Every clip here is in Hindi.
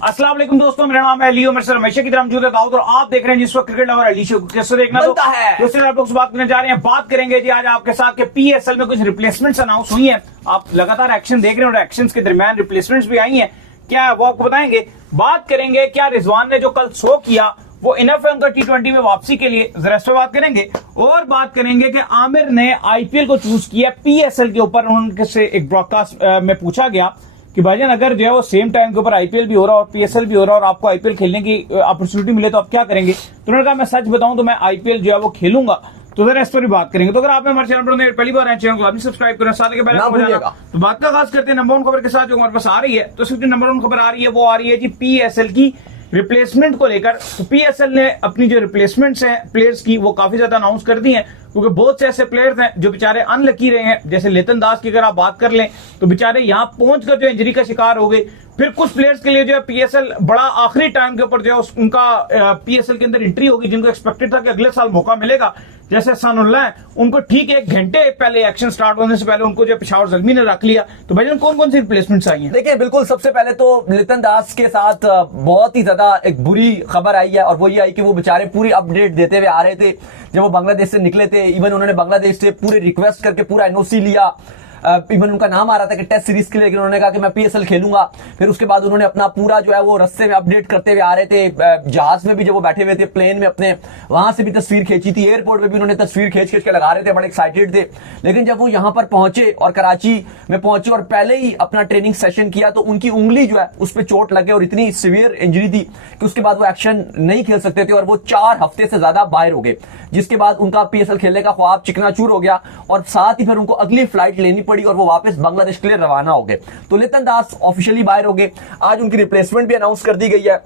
अस्सलाम वालेकुम दोस्तों, मेरा नाम है अली और मेरे साथ हमेशा की तरह मौजूद है दाऊद और आप देख रहे हैं जिस वक्त क्रिकेट लवर अली शो कैसे देखना तो है। दूसरे आप लोग से बात करने जा रहे हैं। बात करेंगे जी आज आपके साथ के पीएसएल में कुछ रिप्लेसमेंट्स अनाउंस हुई हैं। आप लगातार एक्शन देख रहे हैं और एक्शन के दरमियान रिप्लेसमेंट्स भी आई हैं। क्या है वो आपको बताएंगे। बात करेंगे क्या रिजवान ने जो कल शो किया वो इनफ है उनका T20 में वापसी के लिए, जरा इस पर बात करेंगे। और बात करेंगे कि आमिर ने आईपीएल को चूज किया पीएसएल के ऊपर। उनसे एक ब्रॉडकास्ट में पूछा गया कि भाईजान अगर जो है वो सेम टाइम के ऊपर आईपीएल भी हो रहा है और पीएसएल भी हो रहा है और आपको आईपीएल खेलने की अपॉर्चुनिटी मिले तो आप क्या करेंगे। तो उन्होंने कहा मैं सच बताऊं तो मैं आईपीएल जो है वो खेलूंगा। तो जरा इस पर भी बात करेंगे। तो अगर आपने हमारे चैनल पर पहली बार आए चैनल को आपने सब्सक्राइब करना, साथ के पहले तो बात का खास करते हैं नंबर 1 खबर के साथ जो हमारे पास आ रही है। तो सिर्फ नंबर 1 खबर आ रही है वो आ रही है जी पीएसएल की रिप्लेसमेंट को लेकर। तो पीएसएल ने अपनी जो रिप्लेसमेंट्स हैं प्लेयर्स की वो काफी ज्यादा अनाउंस कर दी हैं, क्योंकि बहुत से ऐसे प्लेयर्स हैं जो बेचारे अनलकी रहे हैं। जैसे लेतन दास की अगर आप बात कर लें तो बेचारे यहां पहुंचकर जो इंजरी का शिकार हो गए। फिर कुछ प्लेयर्स के लिए जो है पीएसएल बड़ा आखिरी टाइम के ऊपर जो है उनका पीएसएल के अंदर एंट्री होगी, जिनको एक्सपेक्टेड था कि अगले साल मौका मिलेगा। जैसे सानुल्लाह है, उनको ठीक 1 घंटे पहले एक्शन स्टार्ट होने से पहले उनको जो पेशावर ज़ल्मी ने रख लिया। तो भाई कौन कौन सी रिप्लेसमेंट्स आई हैं? देखिए बिल्कुल, सबसे पहले तो लेतन दास के साथ बहुत ही ज्यादा एक बुरी खबर आई है और वो ये आई कि वो बेचारे पूरी अपडेट देते हुए आ रहे थे जब वो बांग्लादेश से निकले थे। इवन उन्होंने बांग्लादेश से पूरे रिक्वेस्ट करके पूरा एनओसी लिया। इवन उनका नाम आ रहा था कि टेस्ट सीरीज के लिए, लेकिन उन्होंने कहा कि मैं पीएसएल खेलूंगा। फिर उसके बाद उन्होंने अपना पूरा जो है वो रस्ते में अपडेट करते हुए आ रहे थे। जहाज में भी जब वो बैठे हुए थे प्लेन में अपने, वहां से भी तस्वीर खींची थी। एयरपोर्ट में भी उन्होंने तस्वीर खींच के लगा रहे थे, बड़े एक्साइटेड थे। लेकिन जब वो यहां पर पहुंचे और कराची में पहुंचे और पहले ही अपना ट्रेनिंग सेशन किया तो उनकी उंगली जो है उस पर चोट लग गई और इतनी सीवियर इंजरी थी कि उसके बाद वो एक्शन नहीं खेल सकते थे और वो 4 हफ्ते से ज्यादा बाहर हो गए। जिसके बाद उनका पीएसएल खेलने का ख्वाब चिकनाचूर हो गया और साथ ही फिर उनको अगली फ्लाइट लेनी पड़ी और वो वापस बांग्लादेश के लिए रवाना हो गए। तो लेतन दास ऑफिशियली बाहर हो गए। आज उनकी रिप्लेसमेंट भी अनाउंस कर दी गई है।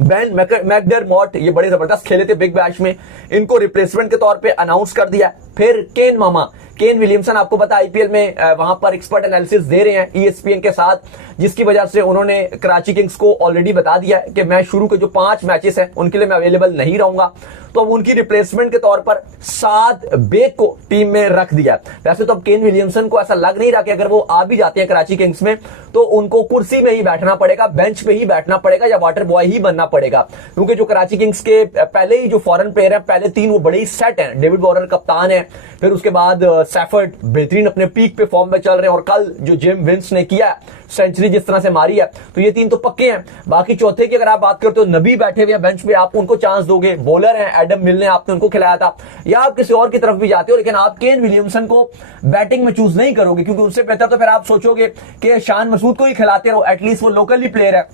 बेन मैकडरमॉट, ये बड़े जबरदस्त खेले थे बिग बैश में, इनको रिप्लेसमेंट के तौर पे अनाउंस कर दिया। फिर केन विलियमसन, आपको पता आईपीएल में वहां पर एक्सपर्ट एनालिसिस दे रहे हैं ईएसपीएन के साथ, जिसकी वजह से उन्होंने कराची किंग्स को ऑलरेडी बता दिया है कि मैं शुरू के जो 5 मैचेस हैं उनके लिए मैं अवेलेबल नहीं रहूंगा। तो अब उनकी रिप्लेसमेंट के तौर पर साद बेग को टीम में रख दिया। वैसे तो अब केन विलियमसन को ऐसा लग नहीं रहा कि अगर वो आ भी जाते हैं कराची किंग्स में तो उनको कुर्सी में ही बैठना पड़ेगा, बेंच पे ही बैठना पड़ेगा या वाटर बॉय ही बनना पड़ेगा, क्योंकि जो कराची किंग्स के पहले ही जो फॉरेन प्लेयर है, पहले 3 वो बड़े ही सेट हैं। डेविड वॉर्नर कप्तान है, फिर उसके बाद सैफर्ड बेहतरीन अपने पीक पे फॉर्म में चल रहे हैं और कल जो जिम विंस ने किया सेंचुरी जिस तरह से मारी है, तो ये 3 तो पक्के हैं। बाकी चौथे की अगर आप बात करते हो, नबी बैठे हुए बेंच पे, आप उनको चांस दोगे। बॉलर हैं एडम मिल ने, आपने उनको खिलाया था, या आप किसी और की तरफ भी जाते हो, लेकिन आप केन विलियमसन को बैटिंग में चूज नहीं करोगे, क्योंकि उनसे बेहतर तो फिर आप सोचोगे कि शान मसूद को ही खिलाते रहो, एटलीस्ट वो लोकली प्लेयर है।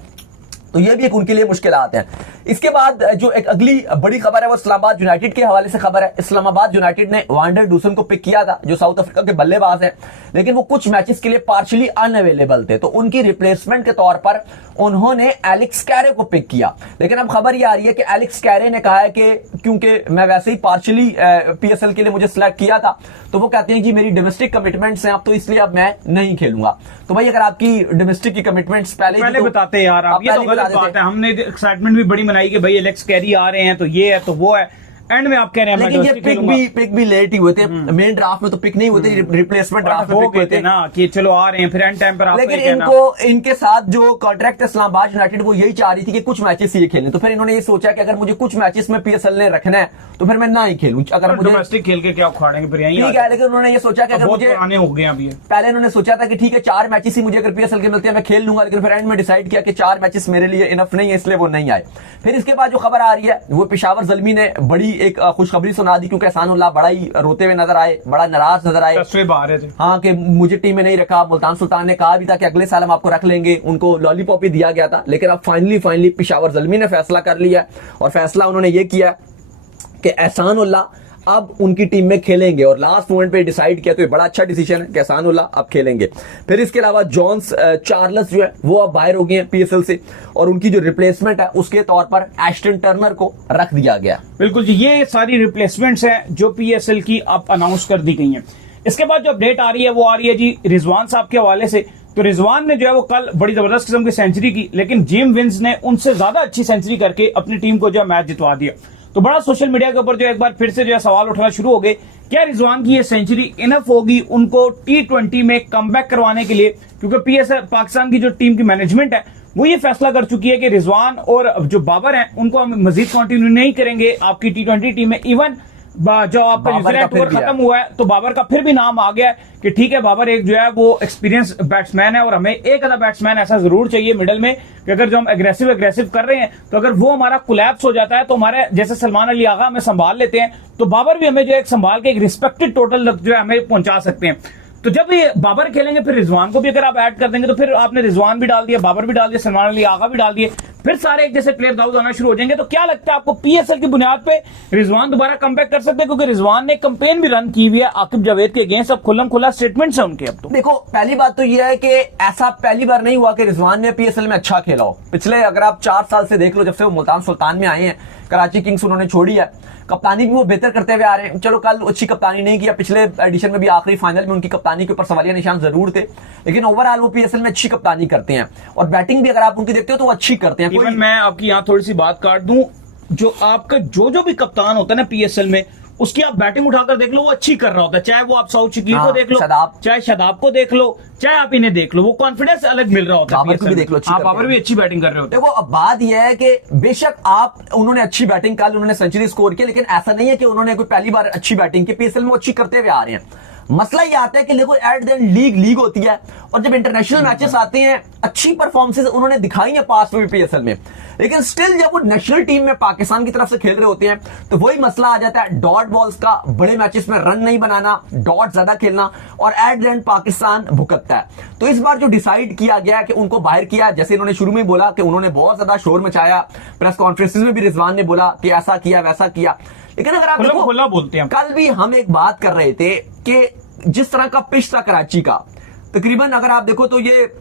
तो ये भी एक उनके लिए मुश्किलात हैं। इसके बाद जो एक अगली बड़ी खबर है वो इस्लामाबाद यूनाइटेड के हवाले से खबर है। इस्लामाबाद यूनाइटेड ने वांडर डूसन को पिक किया था, जो साउथ अफ्रीका के बल्लेबाज हैं, लेकिन वो कुछ मैचेस के लिए पार्शियली अनअवेलेबल थे। तो उनकी रिप्लेसमेंट के तौर पर उन्होंने एलेक्स कैरे को पिक किया। लेकिन अब खबर ये आ रही है कि एलेक्स कैरे ने कहा है कि क्योंकि मैं वैसे ही पार्शियली पीएसएल के लिए मुझे सिलेक्ट किया था, तो वो कहते हैं कि मेरी डोमेस्टिक कमिटमेंट्स हैं अब, तो इसलिए अब मैं नहीं खेलूंगा। तो भाई अगर आपकी डोमेस्टिक की कमिटमेंट्स पहले बताते यार, आप ये तो गलत बात है। हमने एक्साइटमेंट भी बड़ी मनाई कि भाई एलेक्स कैरी आ रहे हैं तो ये है तो वो है, एंड में आप कह रहे हैं लेकिन ये पिक भी लेट ही हुए थे। मेन ड्राफ्ट में तो पिक नहीं हुए थे, रिप्लेसमेंट ड्राफ्ट में पिक हुए थे ना कि चलो आ रहे हैं, फिर एंड टाइम पर आप। लेकिन इनके साथ जो कॉन्ट्रैक्ट इस्लामाबाद यूनाइटेड वो यही चाह रही थी कि कुछ मैचेस ये खेलें। तो फिर इन्होंने ये सोचा कि अगर मुझे कुछ मैचेस में पीएसएल ने रखना है तो फिर मैं ना ही खेलूं। अगर मुझे डोमेस्टिक खेल के क्या उखाड़ेंगे फिर यहीं, ठीक है। लेकिन उन्होंने ये सोचा कि अगर मुझे आने हो गए अभी, पहले उन्होंने सोचा था कि ठीक है 4 मैचेस ही मुझे अगर पीएसएल के मिलते हैं मैं खेल लूंगा, लेकिन फिर एंड में डिसाइड किया कि 4 मैचेस मेरे लिए इनफ नहीं है, इसलिए वो नहीं आए। फिर इसके बाद जो खबर आ रही है वो पेशावर ज़ल्मी ने बड़ी एक खुशखबरी सुना दी, क्योंकि एहसानुल्लाह बड़ा ही रोते हुए नजर आए, बड़ा नाराज नजर आए। हाँ कि मुझे टीम में नहीं रखा। मुल्तान सुल्तान ने कहा भी था कि अगले साल हम आपको रख लेंगे, उनको लॉलीपॉप भी दिया गया था। लेकिन अब फाइनली पेशावर ज़ल्मी ने फैसला कर लिया और फैसला उन्होंने ये किया कि एहसानुल्लाह अब उनकी टीम में खेलेंगे और लास्ट मोमेंट पे डिसाइड किया। तो ये बड़ा अच्छा डिसीजन है कि एहसानुल्लाह अब खेलेंगे। फिर इसके अलावा जॉन्स चार्ल्स जो है वो अब बाहर हो गए हैं पीएसएल से और उनकी जो रिप्लेसमेंट है उसके तौर पर एस्टन टर्नर को रख दिया गया। बिल्कुल जी, ये सारी रिप्लेसमेंट्स हैं जो पीएसएल की अब अनाउंस कर दी गई हैं। इसके बाद जो अपडेट आ रही है वो आ रही है जी रिजवान साहब के हवाले से। तो रिजवान ने जो है वो कल बड़ी जबरदस्त किस्म की सेंचुरी की, लेकिन जिम विंस ने उनसे ज्यादा अच्छी सेंचुरी करके अपनी टीम को जो है मैच जितवा दिया। तो बड़ा सोशल मीडिया के ऊपर जो एक बार फिर से जो है सवाल उठना शुरू हो गए, क्या रिजवान की ये सेंचुरी इनफ होगी उनको T20 में कमबैक करवाने के लिए, क्योंकि पीएसएल पाकिस्तान की जो टीम की मैनेजमेंट है वो ये फैसला कर चुकी है कि रिजवान और जो बाबर हैं उनको हम मजीद कंटिन्यू नहीं करेंगे आपकी T20 टीम में। इवन जो आपका न्यूजीलैंड टूर खत्म हुआ है तो बाबर का फिर भी नाम आ गया है कि ठीक है, बाबर एक जो है वो एक्सपीरियंस बैट्समैन है और हमें एक आधा बैट्समैन ऐसा जरूर चाहिए मिडल में कि अगर जो हम एग्रेसिव कर रहे हैं तो अगर वो हमारा कोलैप्स हो जाता है तो हमारे जैसे सलमान अली आगा हमें संभाल लेते हैं, तो बाबर भी हमें जो एक संभाल के एक रिस्पेक्टेड टोटल जो है हमें पहुंचा सकते हैं। तो जब ये बाबर खेलेंगे फिर रिजवान को भी अगर आप ऐड कर देंगे तो फिर आपने रिजवान भी डाल दिया, बाबर भी डाल दिया, सलमान अली आगा भी डाल दिए, फिर सारे एक जैसे प्लेयर दाऊद आना शुरू हो जाएंगे। तो क्या लगता है आपको पीएसएल की बुनियाद पे रिजवान दोबारा कमबैक कर सकते हैं? क्योंकि रिजवान ने कैंपेन भी रन की हुई है आकिब जावेद के अगेंस्ट, अब खुल्लम खुला स्टेटमेंट्स है उनके। अब तो देखो, पहली बात तो यह है कि ऐसा पहली बार नहीं हुआ कि रिजवान ने पीएसएल में अच्छा खेला हो। पिछले अगर आप 4 साल से देख लो, जब से वो मुल्तान सुल्तान में आए हैं, कराची किंग्स उन्होंने छोड़ी है, कप्तानी भी वो बेहतर करते हुए आ रहे हैं। चलो कल अच्छी कप्तानी नहीं किया, पिछले एडिशन में भी आखिरी फाइनल में उनकी कप्तानी के ऊपर सवालिया निशान जरूर थे, लेकिन ओवरऑल वो पीएसएल में अच्छी कप्तानी करते हैं और बैटिंग भी अगर आप उनकी देखते हो तो वो अच्छी करते हैं। इवन मैं आपकी यहाँ थोड़ी सी बात काट दूं, जो आपका जो भी कप्तान होता है ना पीएसएल में, उसकी आप बैटिंग उठाकर देख लो वो अच्छी कर रहा होता है, चाहे वो आप साउथ शकील को देख लो, चाहे शादाब को देख लो, चाहे आप इन्हें देख लो, वो कॉन्फिडेंस अलग मिल रहा होता है। बाबर को भी देख लो, आप बाबर भी अच्छी बैटिंग कर रहे होते हैं। देखो, अब बात यह है कि बेशक उन्होंने अच्छी बैटिंग कल उन्होंने सेंचुरी स्कोर की, लेकिन ऐसा नहीं है कि उन्होंने कोई पहली बार अच्छी बैटिंग की, पीएसएल में अच्छी करते हुए आ रहे हैं। मसला ये आता है कि देखो एट द एंड लीग होती है और जब इंटरनेशनल मैचेस आते हैं, अच्छी परफॉर्मेंसेस उन्होंने दिखाई है पास्ट में भी पीएसएल में, लेकिन स्टिल जब वो नेशनल टीम में पाकिस्तान की तरफ से खेल रहे होते हैं तो वही मसला आ जाता है डॉट बॉल्स का, बड़े मैचेस में रन नहीं बनाना, डॉट ज्यादा खेलना, और एट द एंड पाकिस्तान भुगतता है। तो इस बार जो डिसाइड किया गया कि उनको बाहर किया, जैसे इन्होंने शुरू में बोला कि उन्होंने बहुत ज्यादा शोर मचाया, प्रेस कॉन्फ्रेंसेस में भी रिजवान ने बोला कि ऐसा किया वैसा किया, लेकिन अगर आप देखो खुला बोलते हैं। कल भी हम एक बात कर रहे थे कि जिस तरह का पिच था कराची का, तकरीबन अगर आप देखो तो ये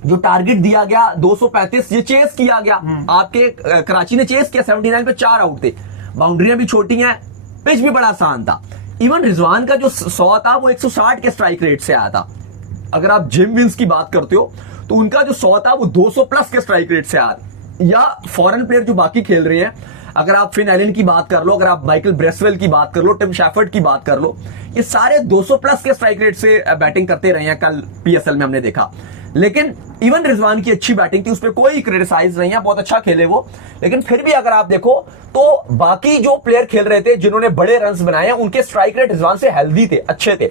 जो टारगेट दिया गया 235, ये चेस किया गया, आपके कराची ने चेस किया, 79 पे 4 आउट थे, बाउंड्रियां भी छोटी हैं, पिच भी बड़ा आसान था। इवन रिजवान का जो 100 था वो 160 के स्ट्राइक रेट से आया था। अगर आप जिम विंस की बात करते हो तो उनका जो 100 था वो 200 प्लस के स्ट्राइक रेट से आया। या फॉरेन प्लेयर जो बाकी खेल रहे हैं, अगर आप फिन एलन की बात कर लो, अगर आप माइकल ब्रेसवेल की बात कर लो, टिम शैफर्ड की बात कर लो, ये सारे 200 प्लस के स्ट्राइक रेट से बैटिंग करते रहे हैं कल पीएसएल में हमने देखा। लेकिन इवन रिजवान की अच्छी बैटिंग थी, उस पर कोई क्रिटिसाइज नहीं है, बहुत अच्छा खेले वो, लेकिन फिर भी अगर आप देखो तो बाकी जो प्लेयर खेल रहे थे जिन्होंने बड़े रन बनाए, उनके स्ट्राइक रेट रिजवान से हेल्दी थे, अच्छे थे।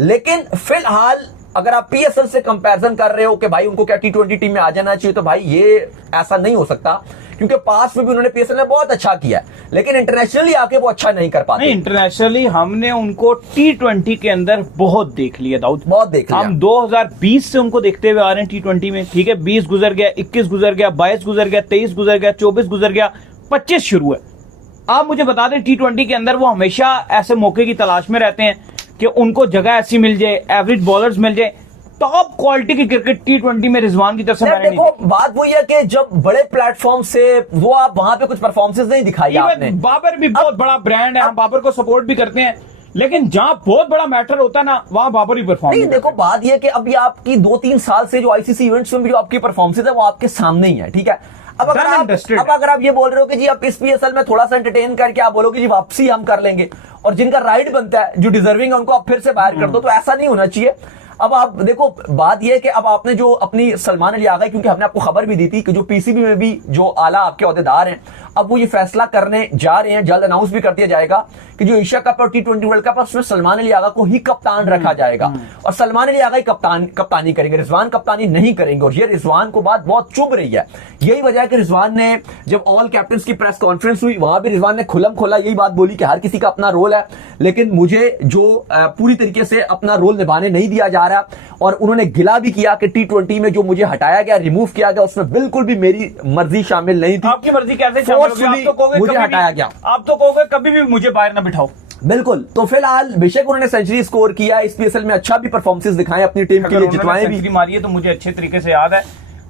लेकिन फिलहाल अगर आप पीएसएल से कंपैरिजन कर रहे हो कि भाई उनको क्या T20 टीम में आ जाना चाहिए, तो भाई ये ऐसा नहीं हो सकता, क्योंकि पास में भी उन्होंने पीएसएल में बहुत अच्छा किया, लेकिन इंटरनेशनली आके वो अच्छा नहीं कर पाते। नहीं, इंटरनेशनली हमने उनको T20 के अंदर बहुत देख लिया दाऊद, बहुत देख लिया। हम 2020 से उनको देखते हुए आ रहे हैं T20 में, ठीक है, 20 गुजर गया, 21 गुजर गया, 22 गुजर गया, 23 गुजर गया, 24 गुजर गया, 25 शुरू है। आप मुझे बता दें T20 के अंदर वो हमेशा ऐसे मौके की तलाश में रहते हैं कि उनको जगह ऐसी मिल जाए, एवरेज बॉलर्स मिल जाए। टॉप क्वालिटी की क्रिकेट T20 में रिजवान की तरफ से मैंने नहीं देखो, बात वही है कि जब बड़े प्लेटफॉर्म से वो आप वहां पे कुछ परफॉर्मेंसेस नहीं दिखाई आपने। बाबर भी बहुत बड़ा ब्रांड है, हम बाबर को सपोर्ट भी करते हैं, लेकिन जहां बहुत बड़ा मैटर होता है ना, वहां बाबर ही परफॉर्म नहीं। देखो, बात यह कि अभी आपकी 2-3 साल से जो आईसीसी इवेंट्स में भी जो आपकी परफॉर्मेंसेस है वो आपके सामने ही है, ठीक है। अब अगर आप ये बोल रहे हो कि जी आप इस पीएसएल में थोड़ा सा एंटरटेन करके आप बोलोगे जी वापसी हम कर लेंगे, और जिनका राइट बनता है, जो डिजर्विंग है, उनको आप फिर से बाहर कर दो, तो ऐसा नहीं होना चाहिए। अब आप देखो, बात यह है कि अब आपने जो अपनी सलमान अली आ गए, क्योंकि हमने आपको खबर भी दी थी कि जो पीसीबी में भी जो आला आपके ओहदेदार हैं, अब वो ये फैसला करने जा रहे हैं, जल्द अनाउंस भी कर दिया जाएगा कि जो एशिया कप और T20 वर्ल्ड कप है उसमें सलमान अली आगा को ही कप्तान रखा जाएगा, और सलमान अली आगा ही कप्तानी करेंगे, रिजवान कप्तानी नहीं करेंगे। और ये रिजवान को बात बहुत चुभ रही है। यही वजह है कि रिजवान ने जब ऑल कैप्टन की प्रेस कॉन्फ्रेंस हुई, वहां भी रिजवान ने खुलम खोला यही बात बोली कि हर किसी का अपना रोल है, लेकिन मुझे जो पूरी तरीके से अपना रोल निभाने नहीं दिया जा रहा, और उन्होंने गिला भी किया कि T20 में जो मुझे हटाया गया, रिमूव किया गया, उसमें बिल्कुल भी मेरी मर्जी शामिल नहीं थी। आपकी मर्जी कैसे शामिल होगी? आप तो कहोगे मुझे हटाया गया, आप तो कहोगे कभी भी मुझे बाहर ना बिठाओ। बिल्कुल। तो फिलहाल बेशक उन्होंने सेंचुरी स्कोर किया, इस पीएसएल में अच्छा भी परफॉर्मेंस दिखाए, अपनी टीम के लिए जितवाए भी। मारी है तो मुझे अच्छे तरीके से याद है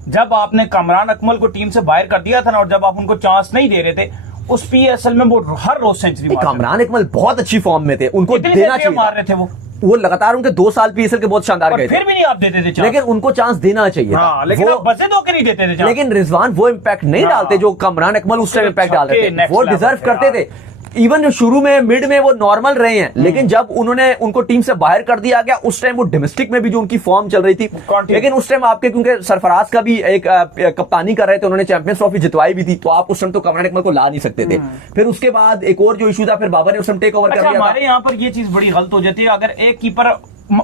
जब आपने कामरान अकमल को टीम से बाहर कर दिया था ना, और जब आप उनको चांस नहीं दे रहे थे उस पीएसएल में, वो हर रोज सेंचुरी मार रहे थे। कामरान अकमल बहुत अच्छी फॉर्म में थे, उनको देना चाहिए, मार रहे थे वो लगातार उनके 2 साल पीएसएल के बहुत शानदार गए थे, फिर भी नहीं आप देते थे चांस, लेकिन उनको चांस देना चाहिए था। लेकिन आप बसे धोके नहीं देते थे चांस। लेकिन रिजवान वो इंपैक्ट नहीं डालते जो कामरान अकमल उस टाइम इंपैक्ट डाल रहे थे, वो डिजर्व करते थे। इवन जो शुरू में मिड में वो नॉर्मल रहे हैं, लेकिन जब उन्होंने उनको टीम से बाहर कर दिया गया उस टाइम वो डोमेस्टिक में भी जो उनकी फॉर्म चल रही थी, लेकिन उस टाइम आपके क्योंकि सरफराज का भी एक कप्तानी कर रहे थे, उन्होंने चैंपियंस ट्रॉफी जितवाई भी थी, तो आप उस टाइम तो कमरान इकबाल को ला नहीं सकते थे। फिर उसके बाद एक और जो इशू था, फिर बाबर ने उस टाइम टेक ओवर कर लिया। हमारे यहाँ पर ये चीज बड़ी गलत हो जाती है, अगर एक कीपर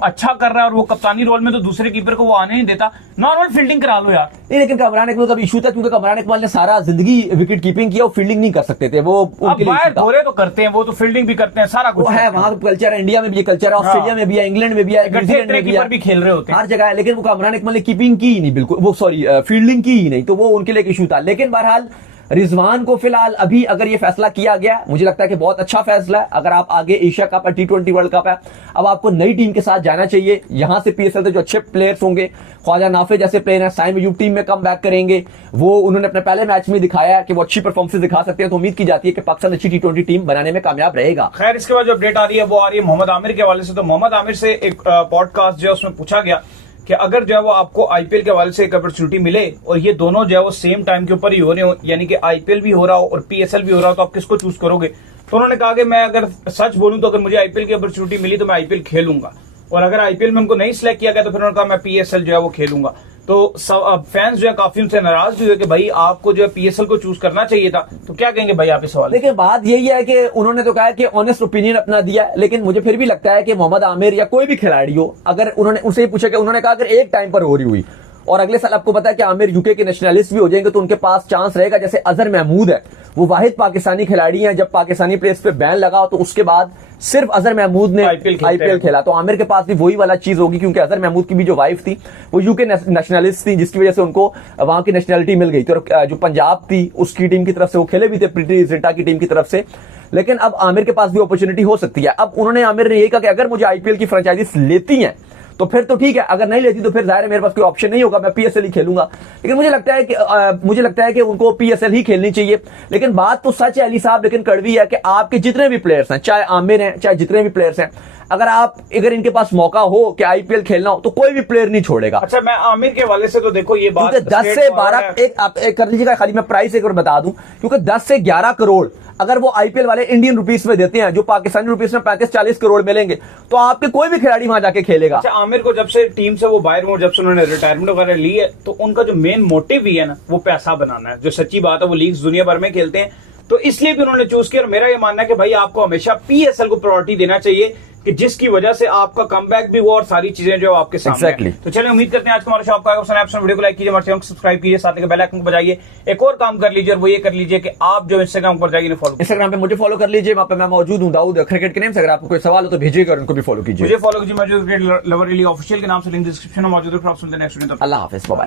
अच्छा कर रहा है और वो कप्तानी रोल में, तो दूसरे कीपर को वो आने नहीं देता, नॉर्मल फील्डिंग करा लो यार। नहीं, लेकिन कमरान इकबाल का भी इशू था क्योंकि कमरान इकबाल ने सारा जिंदगी विकेट कीपिंग किया, वो फील्डिंग नहीं कर सकते थे, वो उनके लिए बाहर गोरे तो करते हैं, वो तो फील्डिंग भी करते हैं, सारा कुछ है। वहां का कल्चर है, इंडिया में भी ये कल्चर है, ऑस्ट्रेलिया में भी है, इंग्लैंड में भी है, न्यूजीलैंड में भी है, भी खेल रहे होते हैं हर जगह है। लेकिन वो कमरान इकबाल ने कीपिंग की ही नहीं, बिल्कुल वो सॉरी फील्डिंग की ही नहीं, तो वो उनके लिए एक इशू था। लेकिन बहरहाल रिजवान को फिलहाल अभी अगर ये फैसला किया गया, मुझे लगता है कि बहुत अच्छा फैसला है। अगर आप आगे एशिया कप है, T20 वर्ल्ड कप है, अब आपको नई टीम के साथ जाना चाहिए। यहां से PSL से जो अच्छे प्लेयर्स होंगे, ख्वाजा नाफे जैसे प्लेयर हैं, साइम अयूब टीम में कम बैक करेंगे, वो उन्होंने अपने पहले मैच में दिखाया है कि वो अच्छी परफॉर्मेंस दिखा सकते हैं, तो उम्मीद की जाती है कि पाकिस्तान अच्छी T20 टीम बनाने में कामयाब रहेगा। खैर, इसके बाद जो अपडेट आ रही है वो आ रही है मोहम्मद आमिर के हवाले से। तो मोहम्मद आमिर से एक पॉडकास्ट जो है उसमें पूछा गया कि अगर जो है वो आपको आईपीएल के हवाले से एक अपॉर्चुनिटी मिले और ये दोनों जो है वो सेम टाइम के ऊपर ही हो रहे हो, यानी कि आईपीएल भी हो रहा हो और PSL भी हो रहा हो, तो आप किसको चूज करोगे? तो उन्होंने कहा कि मैं अगर सच बोलूं तो अगर मुझे आईपीएल की अपॉर्चुनिटी मिली तो मैं आईपीएल खेलूंगा, और अगर आईपीएल में उनको नहीं सिलेक्ट किया गया तो फिर उन्होंने कहा मैं PSL जो है वो खेलूंगा। तो फैंस जो है काफी उनसे नाराज भी हुए कि भाई आपको जो है PSL को चूज करना चाहिए था। तो क्या कहेंगे भाई आप इस सवाल? देखिए, बात यही है कि उन्होंने तो कहा कि ऑनेस्ट ओपिनियन अपना दिया, लेकिन मुझे फिर भी लगता है कि मोहम्मद आमिर या कोई भी खिलाड़ी हो, अगर उन्होंने उनसे ही पूछा कि उन्होंने कहा अगर एक टाइम पर हो रही हुई और अगले साल आपको पता है कि आमिर यूके के नेशनलिस्ट भी हो जाएंगे, तो उनके पास चांस रहेगा। जैसे अजहर महमूद है, वो वाहिद पाकिस्तानी खिलाड़ी हैं, जब पाकिस्तानी प्लेयर्स पे बैन लगा तो उसके बाद सिर्फ अजहर महमूद ने आईपीएल खेला, तो आमिर के पास भी वही वाला चीज होगी, क्योंकि अजहर महमूद की भी जो वाइफ थी वो यूके नेशनलिस्ट थी, जिसकी वजह से उनको वहां की नेशनलिटी मिल गई। तो जो पंजाब थी उसकी टीम की तरफ से वो खेले भी थे, प्रीति जिंटा की टीम की तरफ से। लेकिन अब आमिर के पास भी अपॉर्चुनिटी हो सकती है। अब उन्होंने आमिर ने यही कहा कि अगर मुझे आईपीएल की फ्रेंचाइजीज लेती हैं तो फिर तो ठीक है, अगर नहीं लेती तो फिर जाहिर है मेरे पास कोई ऑप्शन नहीं होगा, मैं PSL ही खेलूंगा। लेकिन मुझे लगता है कि उनको PSL ही खेलनी चाहिए। लेकिन बात तो सच है अली साहब, लेकिन कड़वी है कि आपके जितने भी प्लेयर्स हैं, चाहे आमिर हैं चाहे जितने भी प्लेयर्स हैं, अगर इनके पास मौका हो कि आईपीएल खेलना हो तो कोई भी प्लेयर नहीं छोड़ेगा। अच्छा, मैं आमिर के हवाले से तो देखो ये बात 10 से 12 एक कर लीजिएगा, खाली मैं प्राइस एक और बता दूं, क्योंकि 10 से 11 करोड़ अगर वो आईपीएल वाले इंडियन रुपीस में देते हैं, जो पाकिस्तानी रुपीस में 35-40 करोड़ मिलेंगे, तो आपके कोई भी खिलाड़ी वहां जाके खेलेगा। अच्छा, आमिर को जब से टीम से वो बाहर हुए, जब से उन्होंने रिटायरमेंट वगैरह ली है, तो उनका जो मेन मोटिव भी है ना, वो पैसा बनाना है। जो सच्ची बात है, वो लीग्स दुनिया भर में खेलते हैं, तो इसलिए भी उन्होंने चूज किया। और मेरा ये मानना है कि भाई आपको हमेशा PSL को प्रायोरिटी देना चाहिए, कि जिसकी वजह से आपका कमबैक भी हुआ और सारी चीजें जो आपके सामने exactly. तो चलिए, उम्मीद करते हैं आज का हमारा शो आपको आएगा पसंद आया। वीडियो को लाइक कीजिए, हमारे चैनल को सब्सक्राइब कीजिए, साथ में बेल आइकन को बजाइए। एक और काम कर लीजिए और वो ये कर लीजिए कि आप जो इंस्टाग्राम पर जाइए फॉलो, इंस्टाग्राम पे मुझे फॉलो कर लीजिए, वहां पे मैं मौजूद हूं दाऊद क्रिकेट के नेम से। अगर आपको कोई सवाल हो तो भेजिएगा और उनको भी फॉलो कीजिए। मुझे फॉलो कीजिए, मौजूद लवर ऑफिशियल के नाम से, लिंक डिस्क्रिप्शन में मौजूद है। नेक्स्ट वीडियो, अल्लाह हाफिज, बाय।